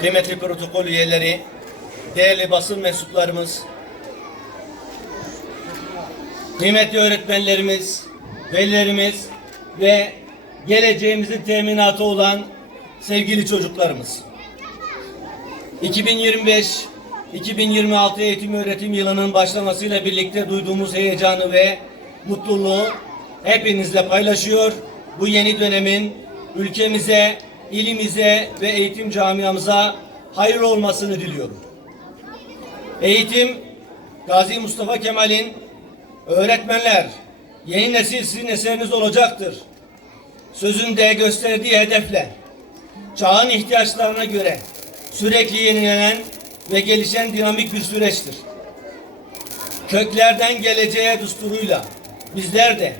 kıymetli protokol üyeleri, değerli basın mensuplarımız, kıymetli öğretmenlerimiz, velilerimiz ve geleceğimizin teminatı olan sevgili çocuklarımız. 2025-2026 eğitim öğretim yılının başlamasıyla birlikte duyduğumuz heyecanı ve mutluluğu hepinizle paylaşıyor. Bu yeni dönemin ülkemize, ilimize ve eğitim camiamıza hayırlı olmasını diliyorum. Eğitim, Gazi Mustafa Kemal'in öğretmenler, yeni nesil sizin eseriniz olacaktır. Sözünde gösterdiği hedefle, çağın ihtiyaçlarına göre sürekli yenilenen ve gelişen dinamik bir süreçtir. Köklerden geleceğe düsturuyla bizler de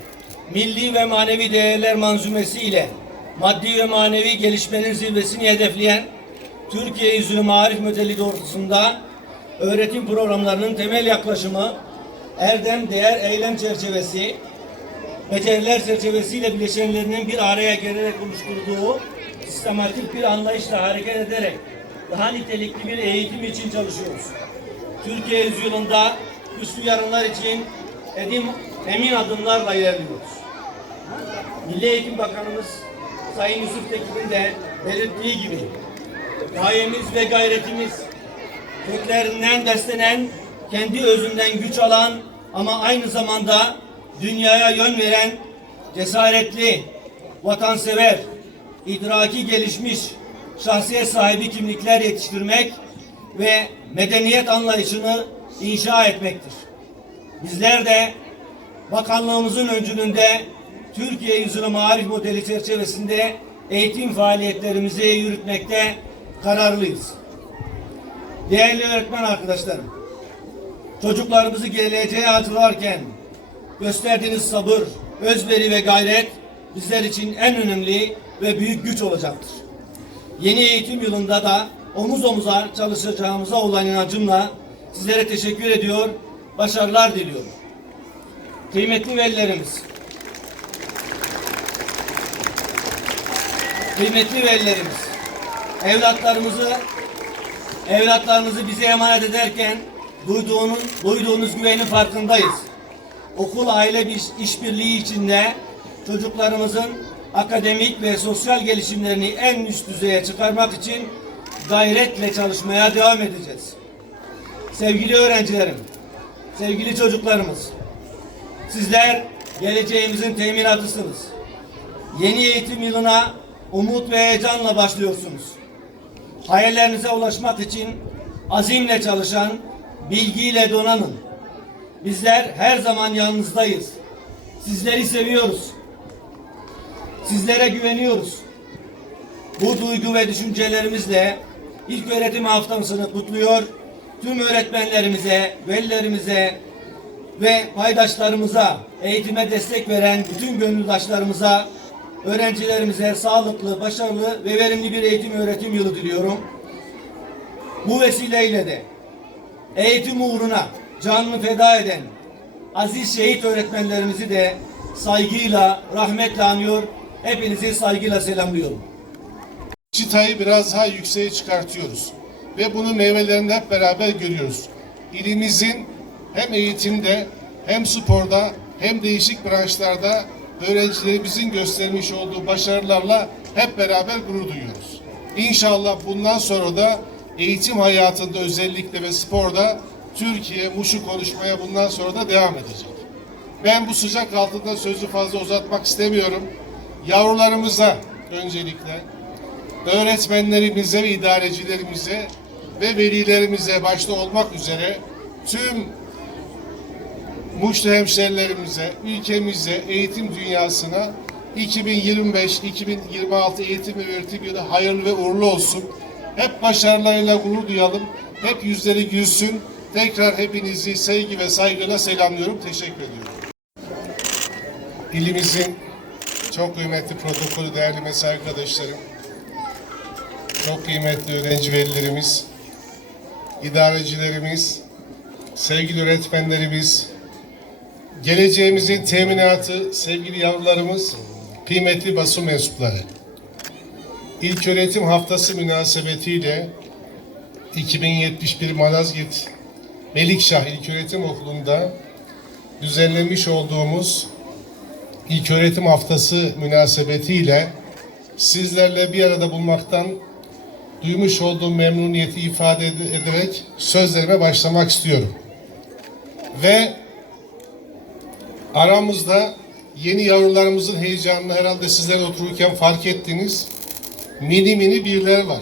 milli ve manevi değerler manzumesiyle maddi ve manevi gelişmenin zirvesini hedefleyen Türkiye Yüzünü Marif Modeli doğrultusunda öğretim programlarının temel yaklaşımı erdem, değer, eylem çerçevesi, beceriler çerçevesiyle bileşenlerinin bir araya gelerek oluşturduğu sistematik bir anlayışla hareket ederek daha nitelikli bir eğitim için çalışıyoruz. Türkiye yüzyılında güçlü yarınlar için edim, emin adımlarla ilerliyoruz. Milli Eğitim Bakanımız Sayın Yusuf Tekin'in de belirttiği gibi gayemiz ve gayretimiz köklerinden beslenen, kendi özünden güç alan ama aynı zamanda dünyaya yön veren cesaretli, vatansever, idraki gelişmiş, şahsiyet sahibi kimlikler yetiştirmek ve medeniyet anlayışını inşa etmektir. Bizler de bakanlığımızın öncülüğünde Türkiye Yüzyılı Marif Modeli çerçevesinde eğitim faaliyetlerimizi yürütmekte kararlıyız. Değerli öğretmen arkadaşlarım, çocuklarımızı geleceğe hazırlarken gösterdiğiniz sabır, özveri ve gayret bizler için en önemli ve büyük güç olacaktır. Yeni eğitim yılında da omuz omuza çalışacağımıza olan inancımla sizlere teşekkür ediyor, başarılar diliyorum. Kıymetli velilerimiz, kıymetli velilerimiz, evlatlarımızı evlatlarınızı bize emanet ederken duyduğunuz, duyduğunuz güvenin farkındayız. Okul aile bir işbirliği içinde çocuklarımızın akademik ve sosyal gelişimlerini en üst düzeye çıkarmak için gayretle çalışmaya devam edeceğiz. Sevgili öğrencilerim, sevgili çocuklarımız, sizler geleceğimizin teminatısınız. Yeni eğitim yılına umut ve heyecanla başlıyorsunuz. Hayallerinize ulaşmak için azimle çalışan, bilgiyle donanın. Bizler her zaman yanınızdayız. Sizleri seviyoruz. Sizlere güveniyoruz. Bu duygu ve düşüncelerimizle ilk öğretim haftasını kutluyor. Tüm öğretmenlerimize, velilerimize ve paydaşlarımıza, eğitime destek veren bütün gönüldaşlarımıza, öğrencilerimize sağlıklı, başarılı ve verimli bir eğitim öğretim yılı diliyorum. Bu vesileyle de eğitim uğruna canını feda eden aziz şehit öğretmenlerimizi de saygıyla, rahmetle anıyor. Hepinizi saygıyla selamlıyorum. Çıtayı biraz daha yükseğe çıkartıyoruz. Ve bunun meyvelerini hep beraber görüyoruz. İlimizin hem eğitimde hem sporda hem değişik branşlarda öğrencilerimizin göstermiş olduğu başarılarla hep beraber gurur duyuyoruz. İnşallah bundan sonra da eğitim hayatında özellikle ve sporda Türkiye Muş'u konuşmaya bundan sonra da devam edecek. Ben bu sıcak altında sözü fazla uzatmak istemiyorum. Yavrularımıza öncelikle öğretmenlerimize ve idarecilerimize ve velilerimize başta olmak üzere tüm Muşlu hemşerilerimize, ülkemize, eğitim dünyasına 2025-2026 eğitim ve öğretim yılı hayırlı ve uğurlu olsun. Hep başarılarıyla gurur duyalım. Hep yüzleri gülsün. Tekrar hepinizi sevgi ve saygıyla selamlıyorum. Teşekkür ediyorum. İlimizin çok kıymetli protokolü değerli mesai arkadaşlarım, çok kıymetli öğrenci velilerimiz, idarecilerimiz, sevgili öğretmenlerimiz, geleceğimizin teminatı sevgili yavrularımız, kıymetli basın mensupları. İlk öğretim haftası münasebetiyle 2071 Malazgirt Melikşah İlköğretim Okulu'nda düzenlemiş olduğumuz İlköğretim Haftası münasebetiyle sizlerle bir arada bulmaktan duymuş olduğum memnuniyeti ifade ed- ederek sözlerime başlamak istiyorum. Ve aramızda yeni yavrularımızın heyecanını herhalde sizler otururken fark ettiniz. Mini mini birler var.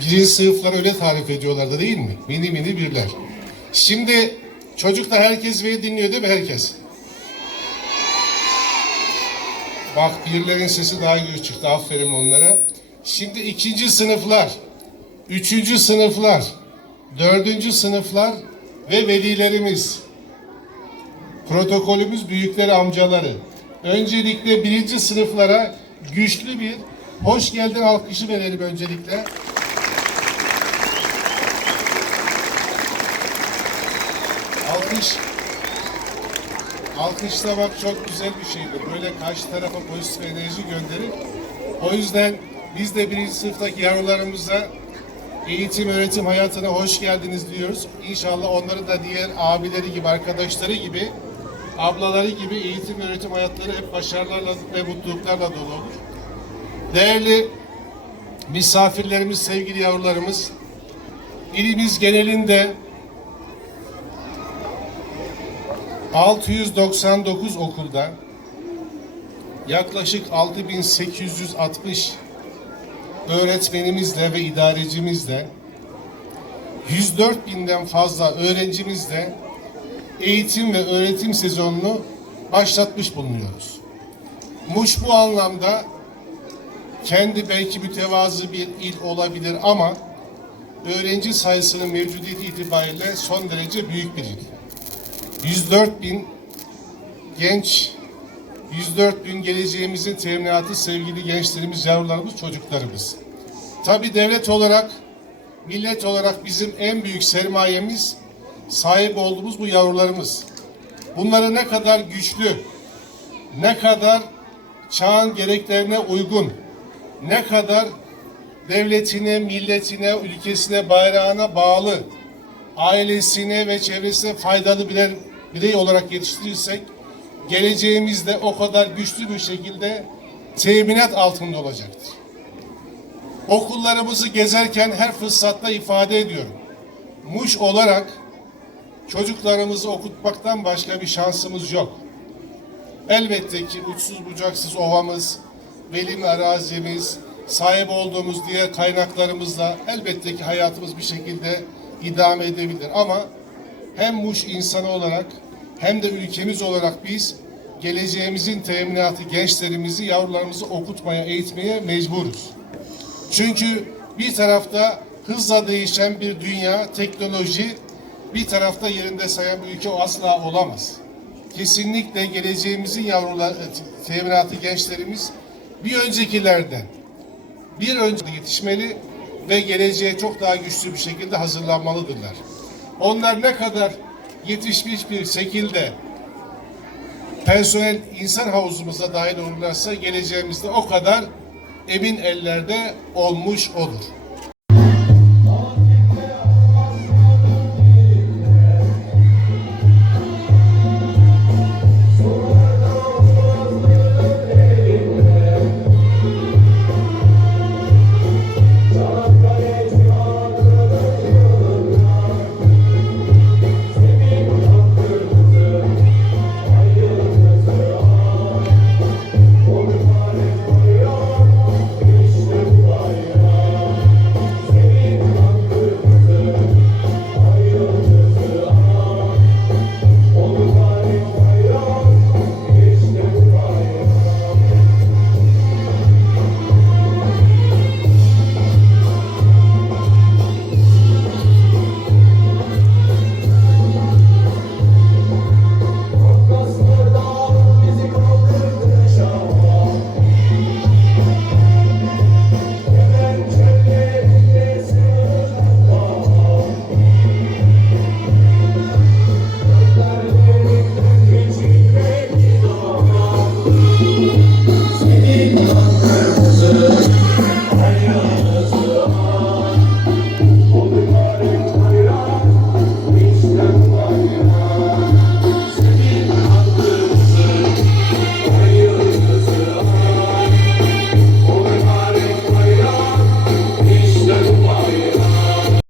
Birinci sınıflar öyle tarif ediyorlardı değil mi? Mini mini birler. Şimdi çocuklar herkes beni dinliyor değil mi herkes? Bak birlerin sesi daha güçlü çıktı. Aferin onlara. Şimdi ikinci sınıflar, üçüncü sınıflar, dördüncü sınıflar ve velilerimiz. Protokolümüz büyükleri amcaları. Öncelikle birinci sınıflara güçlü bir hoş geldin alkışı verelim öncelikle. Alkış. Alkışlamak çok güzel bir şeydir. Böyle karşı tarafa pozitif enerji gönderir. O yüzden biz de birinci sınıftaki yavrularımıza eğitim öğretim hayatına hoş geldiniz diyoruz. İnşallah onları da diğer abileri gibi, arkadaşları gibi, ablaları gibi eğitim öğretim hayatları hep başarılarla ve mutluluklarla dolu olur. Değerli misafirlerimiz, sevgili yavrularımız, ilimiz genelinde 699 okulda yaklaşık 6860 öğretmenimizle ve idarecimizle 104 binden fazla öğrencimizle eğitim ve öğretim sezonunu başlatmış bulunuyoruz. Muş bu anlamda kendi belki mütevazı bir il olabilir ama öğrenci sayısının mevcudiyeti itibariyle son derece büyük bir il. 104 bin genç, 104 bin geleceğimizin teminatı sevgili gençlerimiz, yavrularımız, çocuklarımız. Tabi devlet olarak, millet olarak bizim en büyük sermayemiz sahip olduğumuz bu yavrularımız. Bunları ne kadar güçlü, ne kadar çağın gereklerine uygun, ne kadar devletine, milletine, ülkesine, bayrağına bağlı, ailesine ve çevresine faydalı birer birey olarak yetiştirirsek, geleceğimizde o kadar güçlü bir şekilde teminat altında olacaktır. Okullarımızı gezerken her fırsatta ifade ediyorum. Muş olarak çocuklarımızı okutmaktan başka bir şansımız yok. Elbette ki uçsuz bucaksız ovamız, verimli arazimiz, sahip olduğumuz diğer kaynaklarımızla elbette ki hayatımız bir şekilde idame edebilir. Ama hem Muş insanı olarak hem de ülkemiz olarak biz geleceğimizin teminatı gençlerimizi, yavrularımızı okutmaya, eğitmeye mecburuz. Çünkü bir tarafta hızla değişen bir dünya, teknoloji, bir tarafta yerinde sayan bir ülke asla olamaz. Kesinlikle geleceğimizin yavrular, teminatı gençlerimiz bir öncekilerden bir önce yetişmeli ve geleceğe çok daha güçlü bir şekilde hazırlanmalıdırlar. Onlar ne kadar yetişmiş bir şekilde personel insan havuzumuza dahil olurlarsa geleceğimizde o kadar emin ellerde olmuş olur.